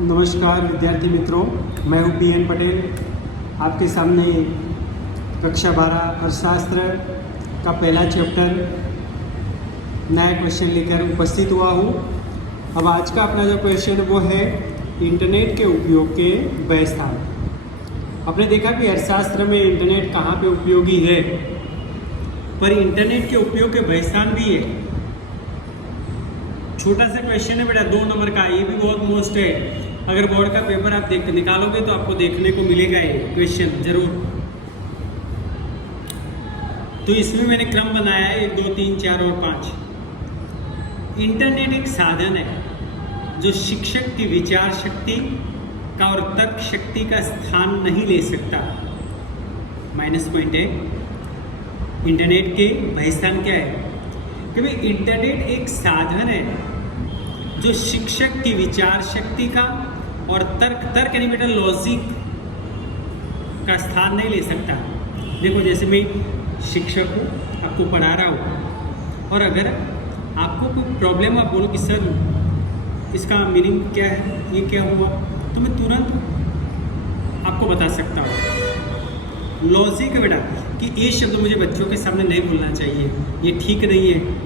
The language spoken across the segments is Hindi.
नमस्कार विद्यार्थी मित्रों, मैं हूं पीएन पटेल। आपके सामने कक्षा 12 अर्थशास्त्र का पहला चैप्टर नया क्वेश्चन लेकर उपस्थित हुआ हूं। अब आज का अपना जो क्वेश्चन वो है इंटरनेट के उपयोग के वह स्थान। आपने देखा कि अर्थशास्त्र में इंटरनेट कहाँ पे उपयोगी है, पर इंटरनेट के उपयोग के वह स्थान भी है। छोटा सा क्वेश्चन है बेटा, 2 नंबर का, ये भी बहुत मोस्ट है। अगर बोर्ड का पेपर आप देख निकालोगे तो आपको देखने को मिलेगा ये क्वेश्चन जरूर। तो इसमें मैंने क्रम बनाया है 1, 2, 3, 4 और 5। इंटरनेट एक साधन है जो शिक्षक की विचार शक्ति का और तर्क शक्ति का स्थान नहीं ले सकता। माइनस पॉइंट है। इंटरनेट के वह स्थान क्या है कि भाई इंटरनेट एक साधन है जो शिक्षक की विचार शक्ति का और तर्क यानी बेटा लॉजिक का स्थान नहीं ले सकता। देखो, जैसे मैं शिक्षक हूँ, आपको पढ़ा रहा हूँ, और अगर आपको कोई प्रॉब्लम आप बोलो कि सर इसका मीनिंग क्या है, ये क्या हुआ, तो मैं तुरंत आपको बता सकता हूँ। लॉजिक है बेटा कि ये शब्द मुझे बच्चों के सामने नहीं बोलना चाहिए, ये ठीक नहीं है।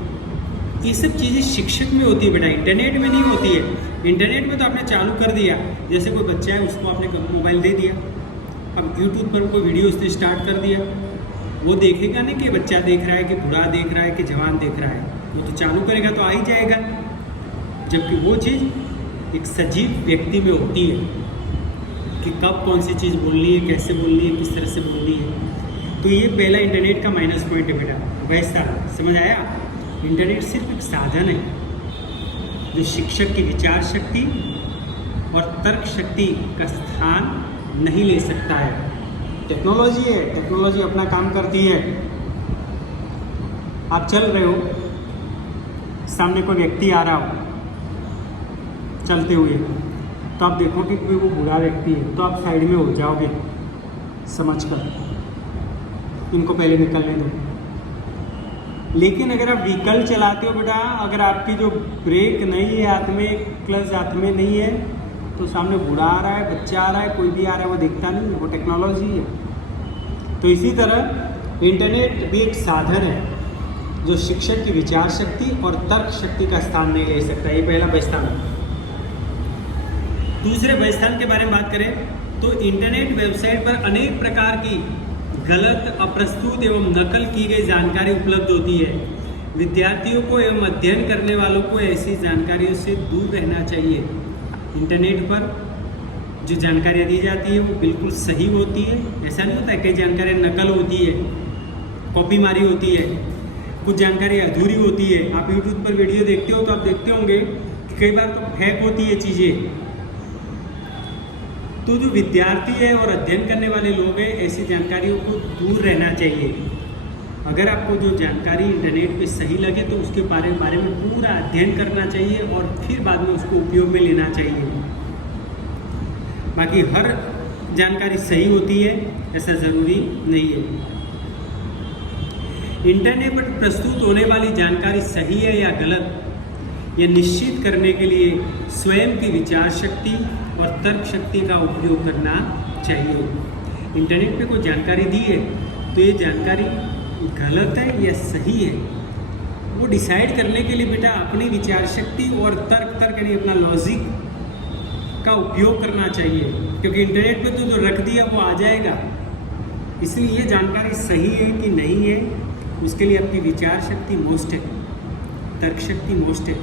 ये सब चीज़ें शिक्षक में होती है बेटा, इंटरनेट में नहीं होती है। इंटरनेट में तो आपने चालू कर दिया, जैसे कोई बच्चा है उसको आपने मोबाइल दे दिया, अब यूट्यूब पर कोई वीडियो उसने स्टार्ट कर दिया, वो देखेगा नहीं कि बच्चा देख रहा है कि बूढ़ा देख रहा है कि जवान देख रहा है, वो तो चालू करेगा तो आ ही जाएगा। जबकि वो चीज़ एक सजीव व्यक्ति में होती है कि कब कौन सी चीज़ बोलनी है, कैसे बोलनी है, किस तरह से बोलनी है। तो ये पहला इंटरनेट का माइनस पॉइंट है बेटा। वैसा समझ आया? इंटरनेट सिर्फ एक साधन है जो शिक्षक की विचार शक्ति और तर्क शक्ति का स्थान नहीं ले सकता है। टेक्नोलॉजी है, टेक्नोलॉजी अपना काम करती है। आप चल रहे हो, सामने कोई व्यक्ति आ रहा हो चलते हुए, तो आप देखो कि कोई वो बुरा व्यक्ति है, तो आप साइड में हो जाओगे समझकर, इनको पहले निकलने दो। लेकिन अगर आप व्हीकल चलाते हो बेटा, अगर आपकी जो ब्रेक नहीं है हाथ में, क्लच हाथ में नहीं है, तो सामने बूढ़ा आ रहा है, बच्चा आ रहा है, कोई भी आ रहा है, वो देखता नहीं है, वो टेक्नोलॉजी है। तो इसी तरह इंटरनेट भी एक साधन है जो शिक्षक की विचार शक्ति और तर्क शक्ति का स्थान नहीं ले सकता। ये पहला बहिस्थान है। दूसरे बहिस्थान के बारे में बात करें तो इंटरनेट वेबसाइट पर अनेक प्रकार की गलत, अप्रस्तुत एवं नकल की गई जानकारी उपलब्ध होती है। विद्यार्थियों को एवं अध्ययन करने वालों को ऐसी जानकारियों से दूर रहना चाहिए। इंटरनेट पर जो जानकारियाँ दी जाती है वो बिल्कुल सही होती है, ऐसा नहीं होता है। कई जानकारियाँ नकल होती है, कॉपी मारी होती है, कुछ जानकारी अधूरी होती है। आप यूट्यूब पर वीडियो देखते हो तो आप देखते होंगे कि कई बार तो फेक होती है चीज़ें। तो जो विद्यार्थी है और अध्ययन करने वाले लोग हैं, ऐसी जानकारियों को दूर रहना चाहिए। अगर आपको जो जानकारी इंटरनेट पे सही लगे तो उसके बारे में पूरा अध्ययन करना चाहिए और फिर बाद में उसको उपयोग में लेना चाहिए। बाकी हर जानकारी सही होती है ऐसा ज़रूरी नहीं है। इंटरनेट पर प्रस्तुत होने वाली जानकारी सही है या गलत, ये निश्चित करने के लिए स्वयं की विचार शक्ति और तर्क शक्ति का उपयोग करना चाहिए। इंटरनेट पे कोई जानकारी दी है तो ये जानकारी गलत है या सही है, वो डिसाइड करने के लिए बेटा अपनी विचार शक्ति और तर्क यानी अपना लॉजिक का उपयोग करना चाहिए। क्योंकि इंटरनेट पे तो जो रख दिया वो आ जाएगा, इसलिए ये जानकारी सही है कि नहीं है उसके लिए आपकी विचार शक्ति मोस्ट है, तर्क शक्ति मोस्ट है।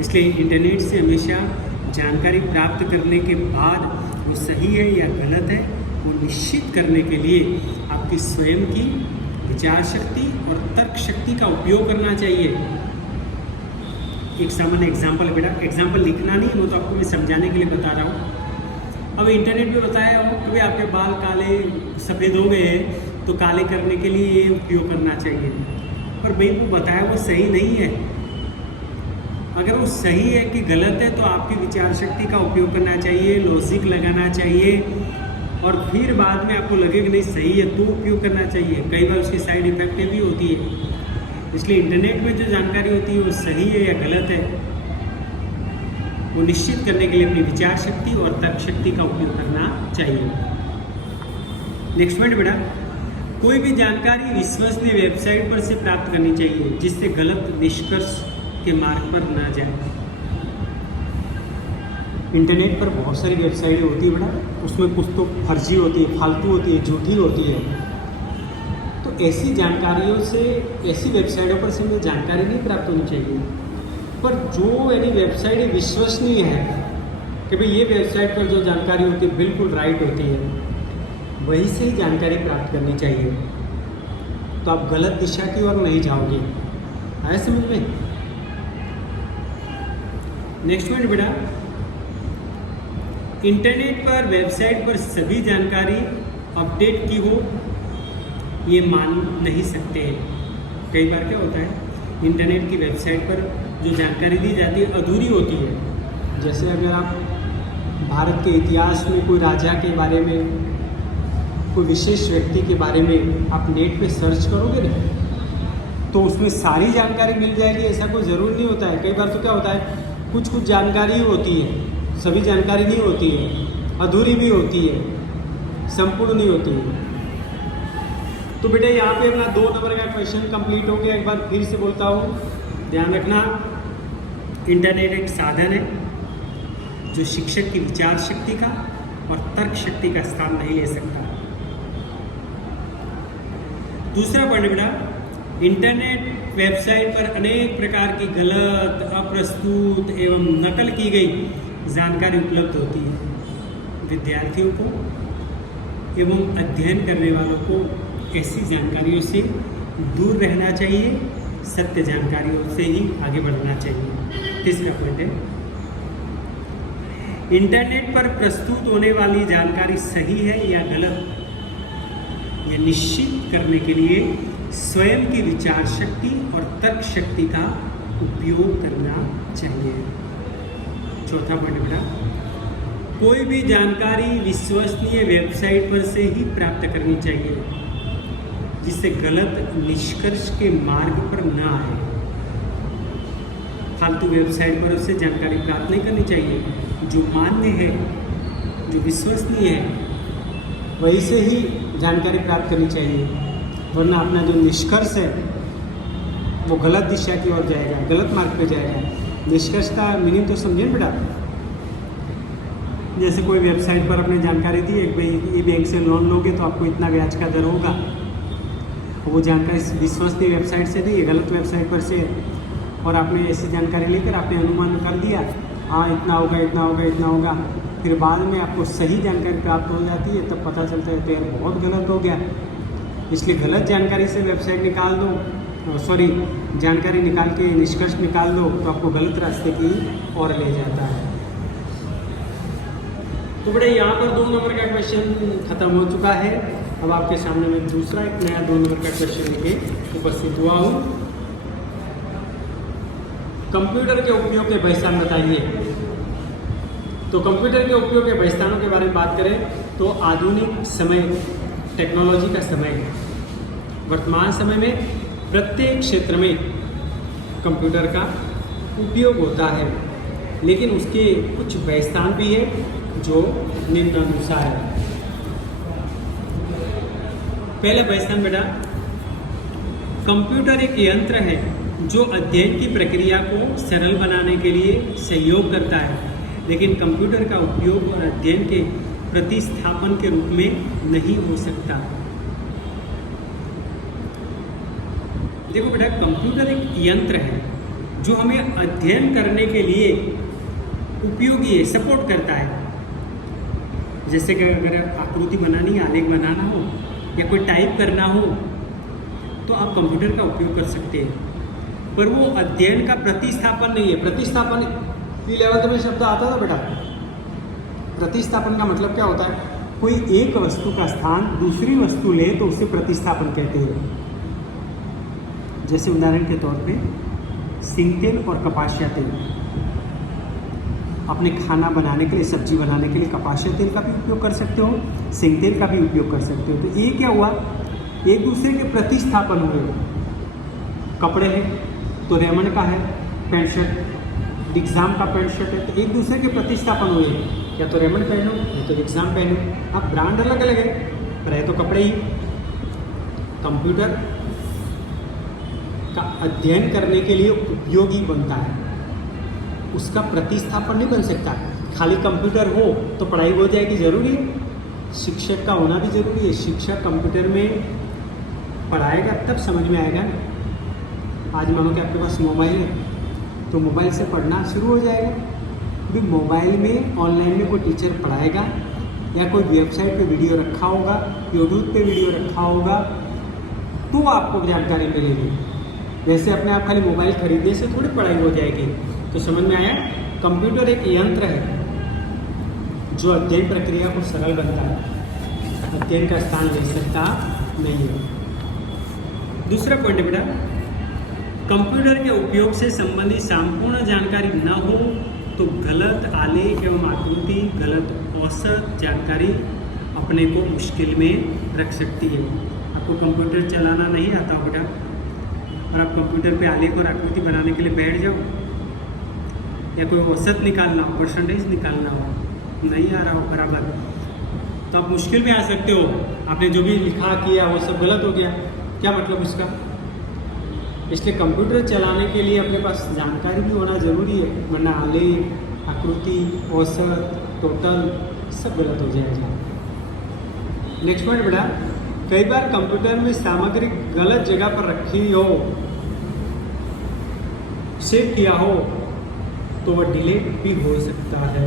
इसलिए इंटरनेट से हमेशा जानकारी प्राप्त करने के बाद वो सही है या गलत है वो निश्चित करने के लिए आपकी स्वयं की विचार शक्ति और तर्क शक्ति का उपयोग करना चाहिए। एक सामान्य एग्जाम्पल बेटा, एग्जाम्पल लिखना नहीं, वो तो आपको मैं समझाने के लिए बता रहा हूँ। अब इंटरनेट पे बताया हो कि भाई आपके बाल काले सफ़ेद हो गए हैं तो काले करने के लिए ये उपयोग करना चाहिए, पर भाई वो बताया वो सही नहीं है। अगर वो सही है कि गलत है तो आपकी विचार शक्ति का उपयोग करना चाहिए, लॉजिक लगाना चाहिए, और फिर बाद में आपको लगे कि नहीं सही है तो उपयोग करना चाहिए। कई बार उसकी साइड इफेक्ट भी होती है। इसलिए इंटरनेट में जो जानकारी होती है वो सही है या गलत है वो निश्चित करने के लिए अपनी विचार शक्ति और तर्क शक्ति का उपयोग करना चाहिए। नेक्स्ट पॉइंट बेटा, कोई भी जानकारी विश्वसनीय वेबसाइट पर से प्राप्त करनी चाहिए जिससे गलत निष्कर्ष के मार्ग पर ना जाए। इंटरनेट पर बहुत सारी वेबसाइटें होती है बेटा, उसमें कुछ तो फर्जी होती है, फालतू होती है, झूठी होती है। तो ऐसी जानकारियों से, ऐसी वेबसाइटों पर से हमें जानकारी नहीं प्राप्त होनी चाहिए। पर जो यानी वेबसाइट विश्वसनीय है कि भाई ये वेबसाइट पर जो जानकारी होती है बिल्कुल राइट होती है, वही से ही जानकारी प्राप्त करनी चाहिए। तो आप गलत दिशा की ओर नहीं जाओगे। आया समझ में? नेक्स्ट पॉइंट बेटा, इंटरनेट पर वेबसाइट पर सभी जानकारी अपडेट की हो ये मान नहीं सकते। कई बार क्या होता है, इंटरनेट की वेबसाइट पर जो जानकारी दी जाती है अधूरी होती है। जैसे अगर आप भारत के इतिहास में कोई राजा के बारे में, कोई विशेष व्यक्ति के बारे में आप नेट पे सर्च करोगे ना, तो उसमें सारी जानकारी मिल जाएगी ऐसा कोई ज़रूर नहीं होता है। कई बार तो क्या होता है, कुछ कुछ जानकारी होती है, सभी जानकारी नहीं होती है, अधूरी भी होती है, संपूर्ण नहीं होती है। तो बेटा यहाँ पे अपना 2 नंबर का क्वेश्चन कंप्लीट हो गया। एक बार फिर से बोलता हूँ, ध्यान रखना, इंटरनेट एक साधन है जो शिक्षक की विचार शक्ति का और तर्क शक्ति का स्थान नहीं ले सकता। दूसरा पॉइंट बेटा, इंटरनेट वेबसाइट पर अनेक प्रकार की गलत, अप्रस्तुत एवं नकल की गई जानकारी उपलब्ध होती है। विद्यार्थियों को एवं अध्ययन करने वालों को ऐसी जानकारियों से दूर रहना चाहिए, सत्य जानकारियों से ही आगे बढ़ना चाहिए। तीसरा पॉइंट है, इंटरनेट पर प्रस्तुत होने वाली जानकारी सही है या गलत, यह निश्चित करने के लिए स्वयं की विचार शक्ति और तर्क शक्ति का उपयोग करना चाहिए। चौथा पॉइंट बेटा, कोई भी जानकारी विश्वसनीय वेबसाइट पर से ही प्राप्त करनी चाहिए जिससे गलत निष्कर्ष के मार्ग पर न आए। फालतू वेबसाइट पर उससे जानकारी प्राप्त नहीं करनी चाहिए। जो मान्य है, जो विश्वसनीय है, वही से ही जानकारी प्राप्त करनी चाहिए, वरना अपना जो निष्कर्ष है वो गलत दिशा की ओर जाएगा, गलत मार्ग पे जाएगा। निष्कर्ष का मीनिंग तो समझें बेटा। जैसे कोई वेबसाइट पर अपने जानकारी दी है, भाई ये बैंक से लोन लोगे तो आपको इतना ब्याज का दर होगा, वो जानकारी विश्वसनीय वेबसाइट से दी है, गलत वेबसाइट पर से, और आपने ऐसी जानकारी लेकर आपने अनुमान कर दिया, हाँ इतना होगा, इतना होगा, इतना होगा, फिर बाद में आपको सही जानकारी प्राप्त हो जाती है, तब पता चलता है तो यार बहुत गलत हो गया। इसलिए गलत जानकारी से वेबसाइट निकाल दो, जानकारी निकाल के निष्कर्ष निकाल दो तो आपको गलत रास्ते की ओर ले जाता है। तो बेटा यहाँ पर 2 नंबर का क्वेश्चन खत्म हो चुका है। अब आपके सामने मैं दूसरा एक नया 2 नंबर का क्वेश्चन लेके उपस्थित हुआ हूँ। कंप्यूटर के उपयोग के बहिस्थान बताइए। तो कंप्यूटर के उपयोग के बहिस्थानों के बारे में बात करें तो आधुनिक समय, टेक्नोलॉजी का समय है। वर्तमान समय में प्रत्येक क्षेत्र में कंप्यूटर का उपयोग होता है, लेकिन उसके कुछ बहिस्थान भी है जो निम्नानुसार है। पहला बहिस्थान बेटा, कंप्यूटर एक यंत्र है जो अध्ययन की प्रक्रिया को सरल बनाने के लिए सहयोग करता है, लेकिन कंप्यूटर का उपयोग और अध्ययन के प्रतिस्थापन के रूप में नहीं हो सकता। देखो बेटा, कंप्यूटर एक यंत्र है जो हमें अध्ययन करने के लिए उपयोगी है, सपोर्ट करता है। जैसे कि अगर आकृति बनानी, आलेख बनाना हो या कोई टाइप करना हो तो आप कंप्यूटर का उपयोग कर सकते हैं, पर वो अध्ययन का प्रतिस्थापन नहीं है। प्रतिस्थापन 11th में शब्द आता था बेटा। प्रतिस्थापन का मतलब क्या होता है, कोई एक वस्तु का स्थान दूसरी वस्तु ले तो उसे प्रतिस्थापन कहते हैं। जैसे उदाहरण के तौर पे सिंग तेल और कपासिया तेल, अपने खाना बनाने के लिए, सब्जी बनाने के लिए कपासिया तेल का भी उपयोग कर सकते हो, सिंग तेल का भी उपयोग कर सकते हो। तो ये क्या हुआ, एक दूसरे के प्रतिस्थापन हुए। कपड़े हैं तो रेमंड का है पैंट शर्ट, एग्ज़ाम का पैंट शर्ट है तो एक दूसरे के प्रतिस्थापन हुए, या तो रेमंड पहनो या तो एग्ज़ाम पहनो। अब ब्रांड अलग अलग है पर है तो कपड़े ही। कंप्यूटर का अध्ययन करने के लिए उपयोगी बनता है, उसका प्रतिस्थापन नहीं बन सकता। खाली कंप्यूटर हो तो पढ़ाई हो जाएगी, ज़रूरी है। शिक्षक का होना भी ज़रूरी है। शिक्षक कंप्यूटर में पढ़ाएगा तब समझ में आएगा ना। आज मानो कि आपके पास मोबाइल है तो मोबाइल से पढ़ना शुरू हो जाएगा। भी मोबाइल में ऑनलाइन में कोई टीचर पढ़ाएगा या कोई वेबसाइट पे वीडियो रखा होगा, यूट्यूब पे वीडियो रखा होगा तो आपको जानकारी मिलेगी। वैसे अपने आप खाली मोबाइल खरीदने से थोड़ी पढ़ाई हो जाएगी। तो समझ में आया, कंप्यूटर एक यंत्र है जो अध्ययन प्रक्रिया को सरल बनता है, अध्ययन का स्थान ले सकता नहीं है। दूसरा पॉइंट है बेटा, कंप्यूटर के उपयोग से संबंधित संपूर्ण जानकारी न हो तो गलत आलेख एवं आकृति, गलत औसत जानकारी अपने को मुश्किल में रख सकती है। आपको कंप्यूटर चलाना नहीं आता हो बेटा और आप कंप्यूटर पे आलेख और आकृति बनाने के लिए बैठ जाओ या कोई औसत निकालना हो, परसेंटेज निकालना हो, नहीं आ रहा हो बराबर, तो आप मुश्किल में आ सकते हो। आपने जो भी लिखा किया वो सब गलत हो गया, क्या मतलब उसका? इसलिए कंप्यूटर चलाने के लिए अपने पास जानकारी भी होना ज़रूरी है, वरना आलेख, आकृति, औसत, टोटल सब गलत हो जाएगा। नेक्स्ट पॉइंट बेटा, कई बार कंप्यूटर में सामग्री गलत जगह पर रखी हो, सेव किया हो तो वह डिलीट भी हो सकता है।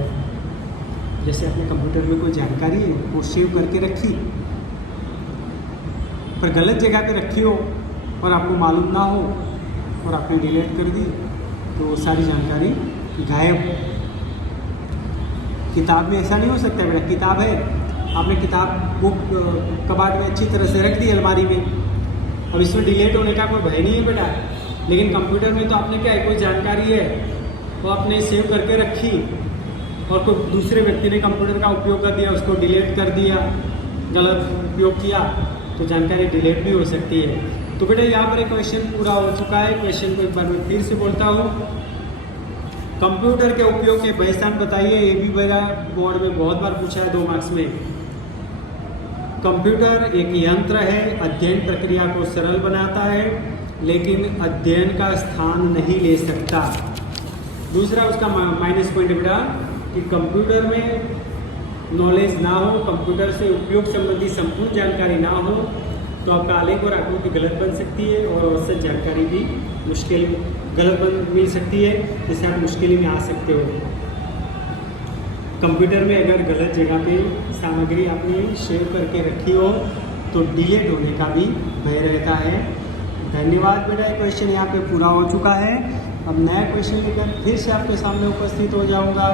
जैसे अपने कंप्यूटर में कोई जानकारी है वो सेव करके रखी पर गलत जगह पे रखी हो और आपको मालूम ना हो और आपने डिलीट कर दी तो वो सारी जानकारी गायब। किताब में ऐसा नहीं हो सकता बेटा। किताब है, आपने किताब बुक कबाड़ में अच्छी तरह से रख दी अलमारी में, अब इसमें डिलीट होने का कोई भय नहीं है बेटा। लेकिन कंप्यूटर में तो आपने क्या है, कोई जानकारी है वो आपने सेव करके रखी और कोई दूसरे व्यक्ति ने कंप्यूटर का उपयोग कर दिया, उसको डिलीट कर दिया, गलत उपयोग किया तो जानकारी डिलीट भी हो सकती है। तो बेटा यहाँ पर एक क्वेश्चन पूरा हो चुका है। क्वेश्चन को एक बार मैं फिर से बोलता हूँ, कंप्यूटर के उपयोग के पहचान बताइए। ये भी मेरा बोर्ड में बहुत बार पूछा है 2 मार्क्स में। कंप्यूटर एक यंत्र है, अध्ययन प्रक्रिया को सरल बनाता है लेकिन अध्ययन का स्थान नहीं ले सकता। दूसरा उसका माइनस पॉइंट बेटा कि कंप्यूटर में नॉलेज ना हो, कंप्यूटर से उपयोग संबंधी संपूर्ण जानकारी ना हो तो आपका आलेख और आकृति गलत बन सकती है और औसत जानकारी भी मुश्किल गलत मिल सकती है, जिससे आप मुश्किल में आ सकते हो। कंप्यूटर में अगर गलत जगह पे सामग्री आपने सेव करके रखी हो तो डिलीट होने का भी भय रहता है। धन्यवाद बेटा, क्वेश्चन यहाँ पे पूरा हो चुका है। अब नया क्वेश्चन लेकर फिर से आपके सामने उपस्थित हो जाऊँगा।